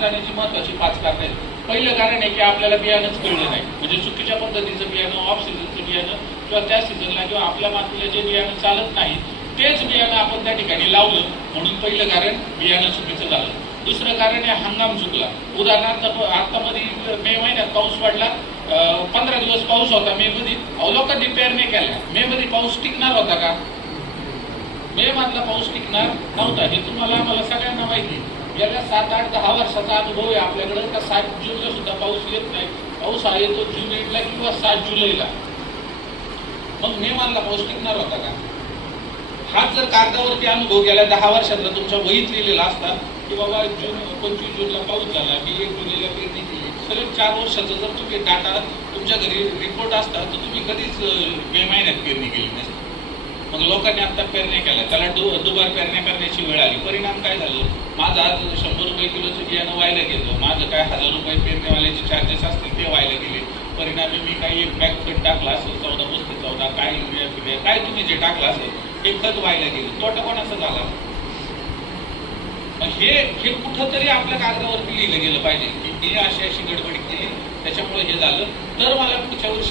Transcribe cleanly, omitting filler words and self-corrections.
जाण्याची महत्वाची 5 कारण आहेत. पहिलं कारण आहे की आपल्याला बियाणंच कळलं नाही, म्हणजे चुकीच्या पद्धतीचं बियाणं, ऑफ सीझनचं बियाणं किंवा त्या सीझनला किंवा आपल्या मातीला जे बियाणं चालत नाही तेच बियाणं आपण त्या ठिकाणी लावलं, म्हणून पहिलं कारण बियाणं चुकीचं झालं. दुसरं कारण आहे हंगाम चुकला. उदाहरणार्थ आता मध्ये मे महिन्यात पाऊस पडला, 15 दिवस पाऊस होता मे मध्ये, लोकांनी पेरणी केल्या. मे मध्ये पाऊस टिकणार होता का? मे मधला पाऊस टिकणार नव्हता, हे तुम्हाला आम्हाला सगळ्यांना माहिती. गेल्या 7, 8, 10 वर्षाचा अनुभव आहे आपल्याकडे का 7 जूनला सुद्धा पाऊस येत नाही. पाऊस हा येतो जून एंडला किंवा 7 जुलैला. मग मे मधला पाऊस टिकणार होता का? हाच जर कागदावरती अनुभव गेल्या 10 वर्षातला तुमच्या वहीत लिहिलेला असता की बाबा 25 जूनला पाऊस झाला, मी 1 जुलैला पेरणी केली, सलग 4 वर्षाचा जर तुम्ही डाटा तुमच्या घरी रिपोर्ट असता तर तुम्ही कधीच मे महिन्यात पेरणी केली नसती. मग लोकांनी आता पेरण्या केल्या, त्याला दुबार पेरण्या करण्याची वेळ आली. परिणाम काय झालं? माझं आज 100 रुपये किलोचं बियाणं व्हायला गेलं, माझं काय 1000 रुपये पेरण्यावाल्याचे चार्जेस असतील ते व्हायला गेले. परिणामी मी काही एक बॅग खत टाकला असेल 14-14 काय युरिया फिरिया काय तुम्ही जे टाकलं असेल हे खत व्हायला गेलं, तोटा कोणाचा झाला? हे कुठंतरी आपल्या कागदावरती लिहिलं गेलं पाहिजे की मी अशी गडबड केली त्याच्यामुळे हे झालं, तर मला पुढच्या वर्षी